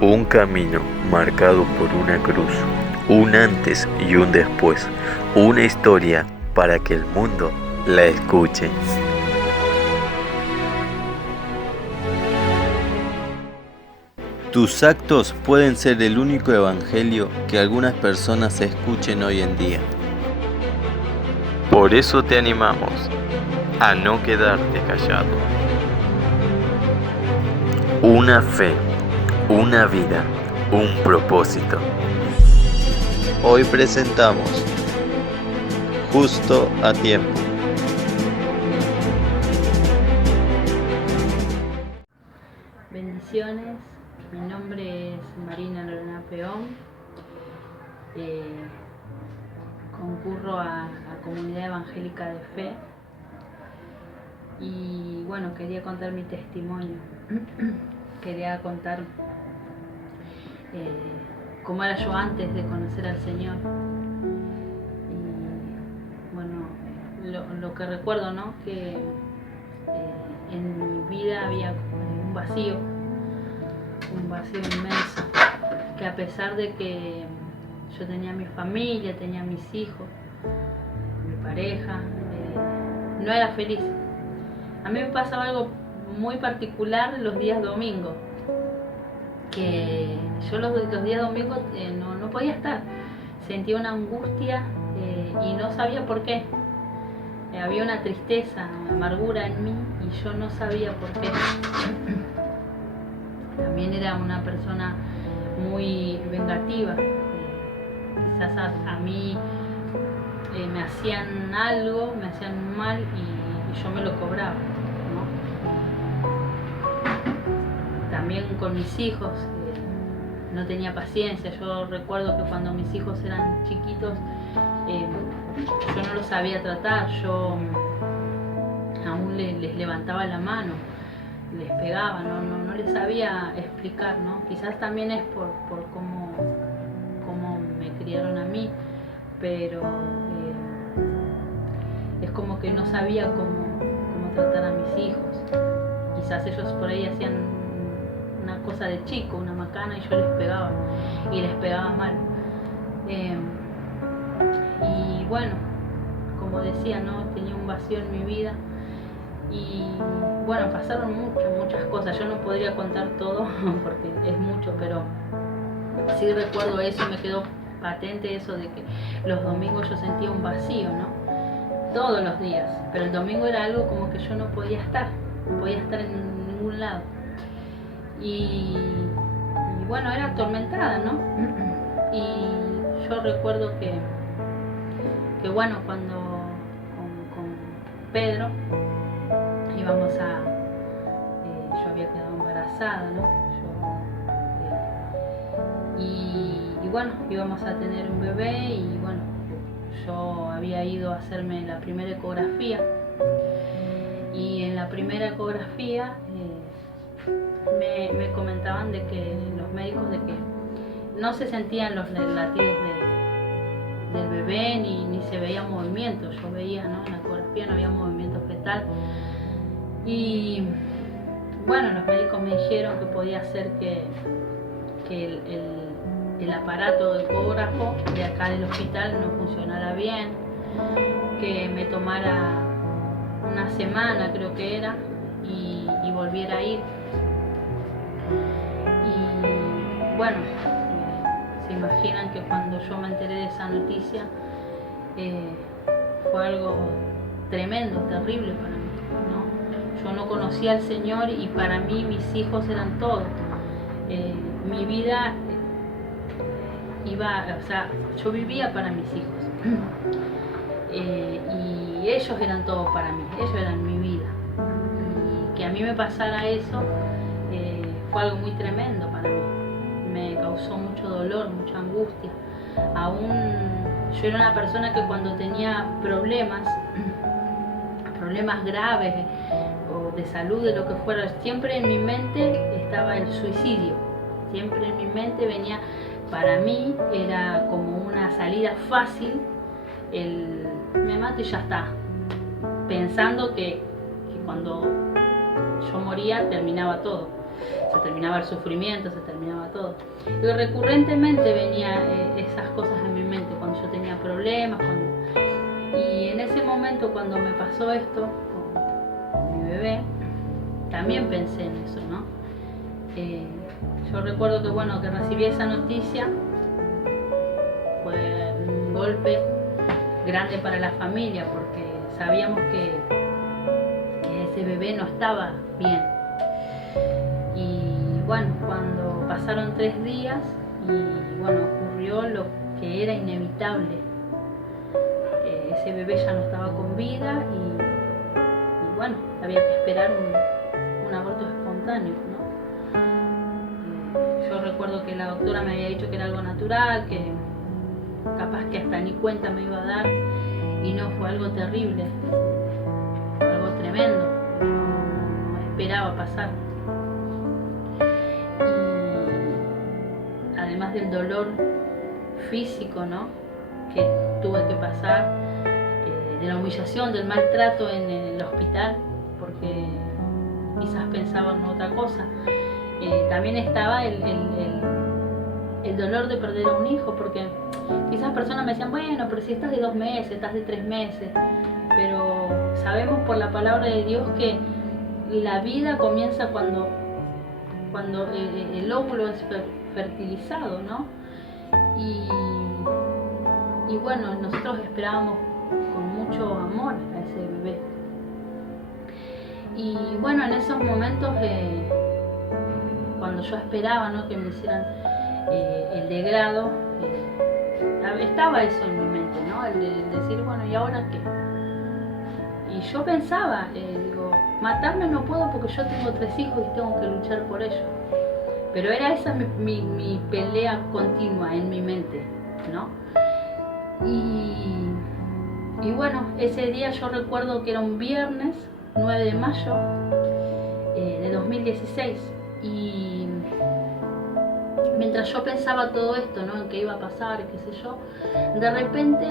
Un camino marcado por una cruz, un antes y un después, una historia para que el mundo la escuche. Tus actos pueden ser el único evangelio que algunas personas escuchen hoy en día. Por eso te animamos a no quedarte callado. Una fe, una vida, un propósito. Hoy presentamos Justo a Tiempo. Bendiciones, mi nombre es Marina Lorena Peón, concurro a la Comunidad Evangélica de Fe y bueno, quería contar mi testimonio, quería contar cómo era yo antes de conocer al Señor y bueno, lo que recuerdo, ¿no? Que en mi vida había un vacío inmenso, que a pesar de que yo tenía mi familia, tenía mis hijos, mi pareja, no era feliz. A mí me pasaba algo muy particular los días domingos, que yo los días domingos no podía estar, sentía una angustia y no sabía por qué. Había una tristeza, una amargura en mí y yo no sabía por qué. También era una persona muy vengativa. Quizás a mí me hacían algo, me hacían un mal y yo me lo cobraba, ¿no? También con mis hijos no tenía paciencia. Yo recuerdo que cuando mis hijos eran chiquitos yo no los sabía tratar, yo aún les levantaba la mano, les pegaba, no les sabía explicar, ¿no? Quizás también es por cómo me criaron a mí, pero es como que no sabía cómo tratar a mis hijos. Quizás ellos por ahí hacían una cosa de chico, una macana, y yo les pegaba mal. Y bueno, como decía, ¿no? Tenía un vacío en mi vida y bueno, pasaron muchas cosas. Yo no podría contar todo porque es mucho, pero sí recuerdo eso, me quedó patente eso de que los domingos yo sentía un vacío, ¿no? Todos los días, pero el domingo era algo como que yo no podía estar en ningún lado. Y bueno, era atormentada, ¿no? Y yo recuerdo que bueno, cuando con Pedro íbamos yo había quedado embarazada, ¿no? Y bueno, íbamos a tener un bebé y bueno, yo había ido a hacerme la primera ecografía y en la primera ecografía me comentaban de que los médicos de que no se sentían los latidos del bebé ni se veía movimiento. Yo veía, ¿no? En la ecografía no había movimiento fetal y bueno, los médicos me dijeron que podía ser que el aparato de ecógrafo de acá del hospital no funcionara bien, que me tomara una semana, creo que era, y volviera a ir. Y bueno, se imaginan que cuando yo me enteré de esa noticia fue algo tremendo, terrible para mí, ¿no? Yo no conocía al Señor y para mí mis hijos eran todo. Mi vida yo vivía para mis hijos y ellos eran todo para mí, ellos eran mi vida. Y que a mí me pasara eso fue algo muy tremendo para mí. Me causó mucho dolor, mucha angustia. Aún yo era una persona que cuando tenía problemas graves o de salud, de lo que fuera, siempre en mi mente estaba el suicidio. Siempre en mi mente venía, para mí era como una salida fácil, me mato y ya está, pensando que cuando yo moría terminaba todo. se terminaba el sufrimiento, se terminaba todo. Y recurrentemente venía esas cosas en mi mente cuando yo tenía problemas. Y en ese momento, cuando me pasó esto con mi bebé, también pensé en eso, ¿no? Yo recuerdo que, bueno, que recibí esa noticia, fue un golpe grande para la familia, porque sabíamos que ese bebé no estaba bien. Y bueno, cuando pasaron 3 días y bueno, ocurrió lo que era inevitable. Ese bebé ya no estaba con vida y bueno, había que esperar un aborto espontáneo, ¿no? Yo recuerdo que la doctora me había dicho que era algo natural, que capaz que hasta ni cuenta me iba a dar, y no, fue algo terrible, algo tremendo, no esperaba pasar. Y además del dolor físico, ¿no?, que tuve que pasar, de la humillación, del maltrato en el hospital, porque quizás pensaban en otra cosa. También estaba el dolor de perder a un hijo, porque quizás personas me decían, bueno, pero si estás de 2 meses, estás de 3 meses, pero sabemos por la palabra de Dios que la vida comienza cuando el óvulo es fertilizado, ¿no? Y bueno, nosotros esperábamos con mucho amor a ese bebé. Y bueno, en esos momentos, cuando yo esperaba, ¿no?, que me hicieran el degrado, estaba eso en mi mente, ¿no?, el decir, bueno, ¿y ahora qué? Y yo pensaba, digo, matarme no puedo porque yo tengo 3 hijos y tengo que luchar por ellos. Pero era esa mi pelea continua en mi mente, ¿no? Y bueno, ese día yo recuerdo que era un viernes 9 de mayo de 2016, y mientras yo pensaba todo esto, ¿no?, en qué iba a pasar, qué sé yo, de repente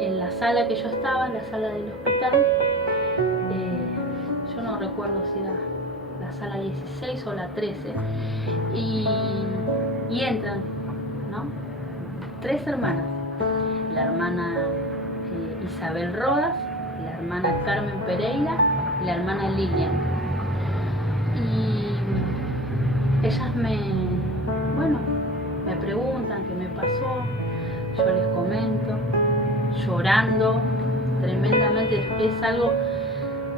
en la sala que yo estaba, en la sala del hospital, yo no recuerdo si era la sala 16 o la 13, y entran, ¿no?, 3 hermanas, la hermana Isabel Rodas, la hermana Carmen Pereira y la hermana Lilian. Y ellas me preguntan qué me pasó, yo les comento, llorando tremendamente. Es algo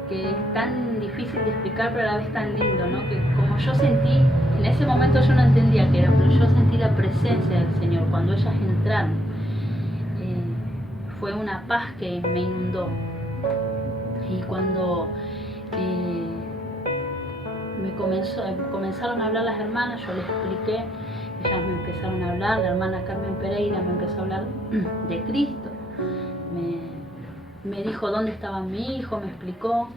que es tan difícil de explicar, pero a la vez tan lindo, ¿no? Que como yo sentí, en ese momento yo no entendía qué era, pero yo sentí la presencia del Señor cuando ellas entraron. Fue una paz que me inundó. Y cuando comenzaron a hablar las hermanas, yo les expliqué, ellas me empezaron a hablar, la hermana Carmen Pereira me empezó a hablar de Cristo, me dijo dónde estaba mi hijo, me explicó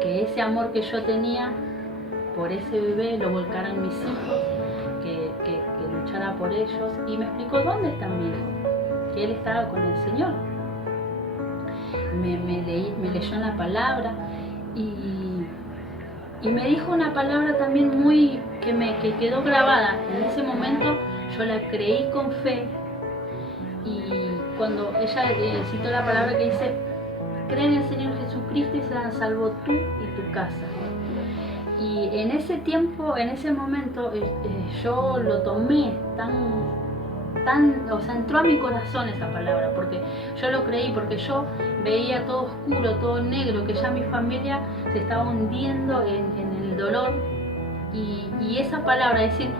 que ese amor que yo tenía por ese bebé lo volcara en mis hijos, que luchara por ellos, y me explicó dónde está mi hijo, que él estaba con el Señor. Me leyó en la palabra y me dijo una palabra también que quedó grabada. En ese momento yo la creí con fe, y cuando ella citó la palabra que dice, cree en el Señor Jesucristo y serán salvo tú y tu casa. Y en ese tiempo, en ese momento, yo lo tomé o sea, entró a mi corazón esa palabra, porque yo lo creí, porque yo veía todo oscuro, todo negro, que ya mi familia se estaba hundiendo en el dolor, y esa palabra, decir,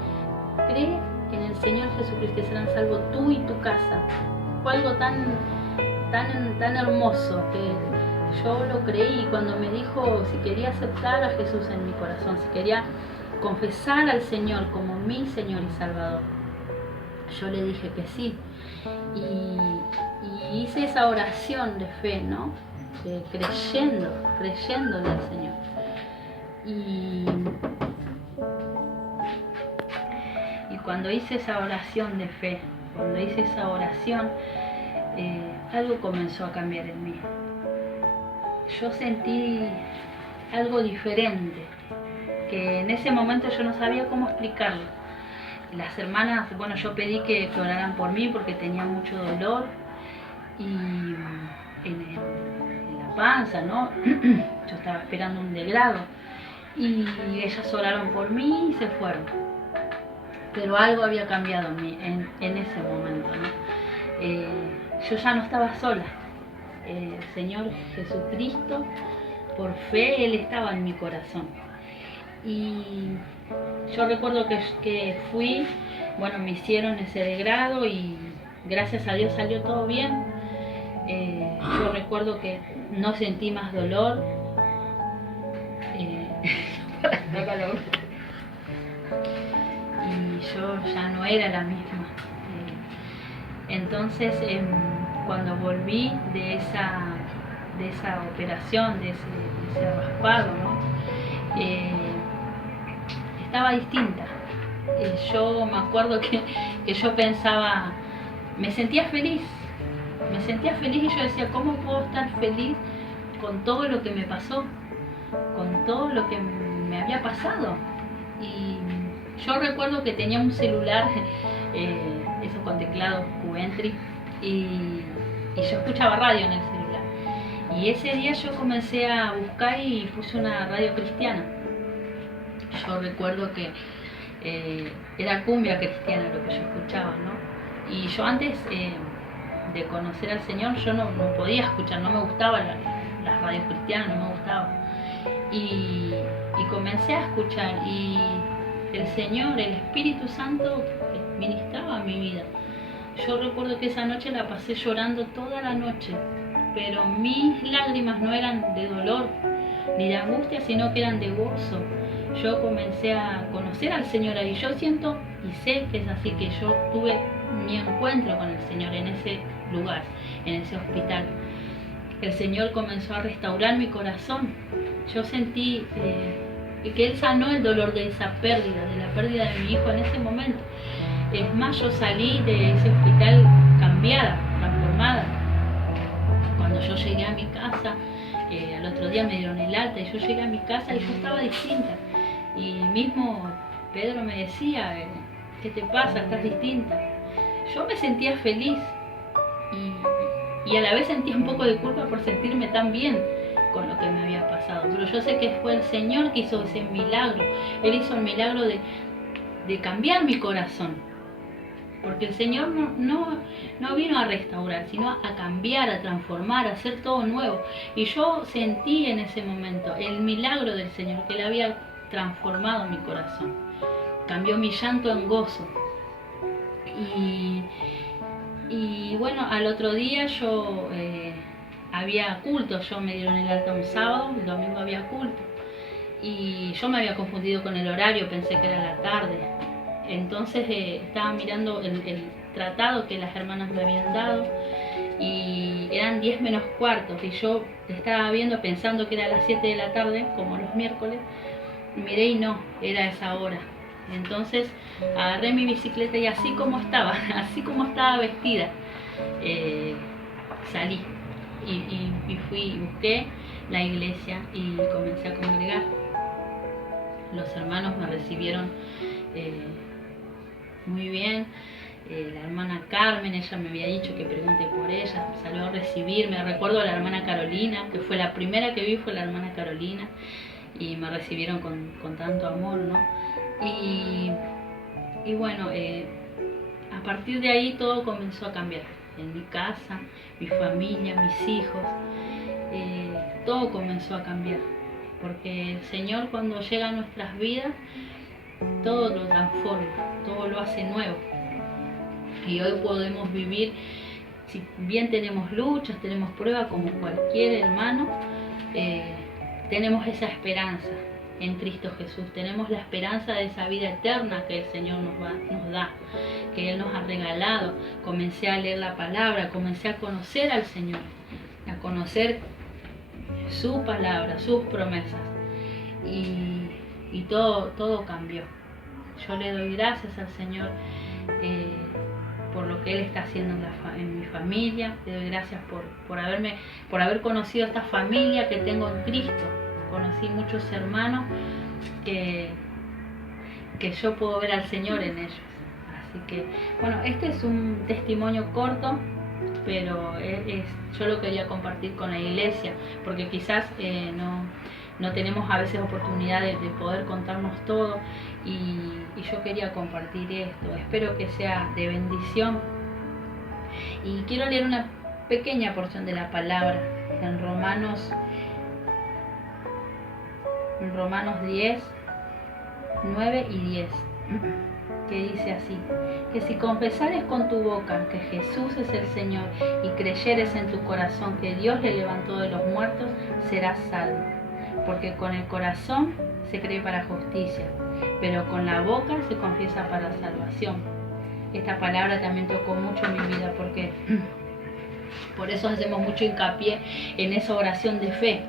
cree en el Señor Jesucristo y serán salvo tú y tu casa, fue algo tan hermoso que yo lo creí. Cuando me dijo si quería aceptar a Jesús en mi corazón, si quería confesar al Señor como mi Señor y Salvador, yo le dije que sí, y hice esa oración de fe, ¿no? Creyéndole al Señor. Y cuando hice esa oración de fe, cuando hice esa oración, algo comenzó a cambiar en mí. Yo sentí algo diferente, que en ese momento yo no sabía cómo explicarlo. Las hermanas, bueno, yo pedí que oraran por mí porque tenía mucho dolor y en la panza, ¿no? Yo estaba esperando un degrado y ellas oraron por mí y se fueron. Pero algo había cambiado en mí en ese momento, ¿no? Yo ya no estaba sola. El Señor Jesucristo, por fe, Él estaba en mi corazón. Y yo recuerdo que fui, bueno, me hicieron ese degrado y gracias a Dios salió todo bien. Yo recuerdo que no sentí más dolor. Y yo ya no era la misma. Entonces, cuando volví de esa operación, de ese raspado, ¿no? Estaba distinta. Yo me acuerdo que yo pensaba, me sentía feliz y yo decía, ¿cómo puedo estar feliz con todo lo que me pasó? Con todo lo que me había pasado. Y yo recuerdo que tenía un celular, eso con teclado Qentry, y yo escuchaba radio en el celular. Y ese día yo comencé a buscar y puse una radio cristiana. Yo recuerdo que era cumbia cristiana lo que yo escuchaba, ¿no? Y yo antes de conocer al Señor, yo no podía escuchar, no me gustaban las radios cristianas, no me gustaba. Y comencé a escuchar y el Señor, el Espíritu Santo ministraba mi vida. Yo recuerdo que esa noche la pasé llorando toda la noche, pero mis lágrimas no eran de dolor ni de angustia, sino que eran de gozo. Yo comencé a conocer al Señor ahí. Yo siento y sé que es así, que yo tuve mi encuentro con el Señor en ese lugar, en ese hospital. El Señor comenzó a restaurar mi corazón. Yo sentí que Él sanó el dolor de esa pérdida, de la pérdida de mi hijo en ese momento. Es más, yo salí de ese hospital cambiada, transformada. Cuando yo llegué a mi casa, al otro día me dieron el alta y yo llegué a mi casa y yo estaba distinta. Y mismo Pedro me decía, ¿qué te pasa? ¿Estás distinta? Yo me sentía feliz y a la vez sentía un poco de culpa por sentirme tan bien con lo que me había pasado. Pero yo sé que fue el Señor que hizo ese milagro. Él hizo el milagro de cambiar mi corazón. Porque el Señor no vino a restaurar, sino a cambiar, a transformar, a hacer todo nuevo. Y yo sentí en ese momento el milagro del Señor, que Él había transformado mi corazón. Cambió mi llanto en gozo. Y bueno, al otro día yo había culto. Yo me dieron el alta un sábado, el domingo había culto. Y yo me había confundido con el horario, pensé que era la tarde. Entonces estaba mirando el tratado que las hermanas me habían dado y eran 10 menos cuarto y yo estaba viendo pensando que era las 7 de la tarde, como los miércoles, miré y no, era esa hora. Entonces agarré mi bicicleta y así como estaba vestida, salí y fui, busqué la iglesia y comencé a congregar. Los hermanos me recibieron muy bien. La hermana Carmen, ella me había dicho que pregunte por ella, salió a recibirme. Recuerdo a la hermana Carolina, que fue la primera que vi, fue la hermana Carolina, y me recibieron con tanto amor, ¿no? Y bueno, a partir de ahí todo comenzó a cambiar. En mi casa, mi familia, mis hijos, todo comenzó a cambiar. Porque el Señor, cuando llega a nuestras vidas, todo lo transforma, todo lo hace nuevo. Y hoy podemos vivir, si bien tenemos luchas, tenemos pruebas como cualquier hermano, tenemos esa esperanza en Cristo Jesús. Tenemos la esperanza de esa vida eterna que el Señor nos da, que Él nos ha regalado. Comencé a leer la palabra, comencé a conocer al Señor, a conocer su palabra, sus promesas. Y todo cambió. Yo le doy gracias al Señor por lo que Él está haciendo en mi familia. Le doy gracias por haber conocido esta familia que tengo en Cristo. Conocí muchos hermanos que, que yo puedo ver al Señor en ellos. Así que, bueno, este es un testimonio corto, pero yo lo quería compartir con la iglesia, porque quizás no tenemos a veces oportunidad de poder contarnos todo, y yo quería compartir esto. Espero que sea de bendición. Y quiero leer una pequeña porción de la palabra en Romanos 10, 9 y 10, que dice así: que si confesares con tu boca que Jesús es el Señor y creyeres en tu corazón que Dios le levantó de los muertos, serás salvo. Porque con el corazón se cree para justicia, pero con la boca se confiesa para salvación. Esta palabra también tocó mucho en mi vida, porque por eso hacemos mucho hincapié en esa oración de fe,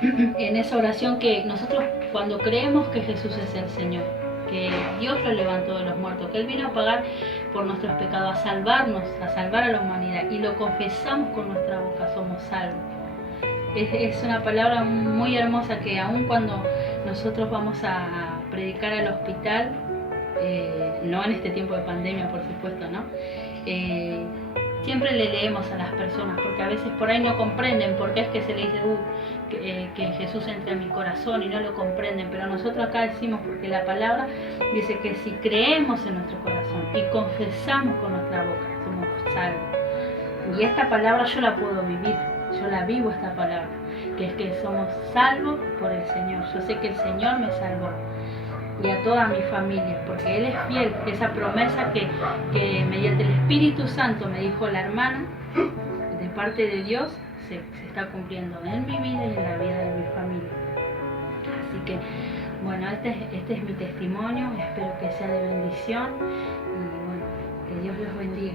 en esa oración que nosotros, cuando creemos que Jesús es el Señor, que Dios lo levantó de los muertos, que Él vino a pagar por nuestros pecados, a salvarnos, a salvar a la humanidad, y lo confesamos con nuestra boca, somos salvos. Es una palabra muy hermosa, que aun cuando nosotros vamos a predicar al hospital, no en este tiempo de pandemia, por supuesto, ¿no? Siempre le leemos a las personas, porque a veces por ahí no comprenden por qué es que se le dice que Jesús entre en mi corazón, y no lo comprenden. Pero nosotros acá decimos, porque la palabra dice que si creemos en nuestro corazón y confesamos con nuestra boca, somos salvos. Y esta palabra yo la puedo vivir, yo la vivo, esta palabra, que es que somos salvos por el Señor. Yo sé que el Señor me salvó, y a toda mi familia, porque Él es fiel. Esa promesa que mediante el Espíritu Santo me dijo la hermana, de parte de Dios, se está cumpliendo en mi vida y en la vida de mi familia. Así que, bueno, este es mi testimonio. Espero que sea de bendición, y bueno, que Dios los bendiga.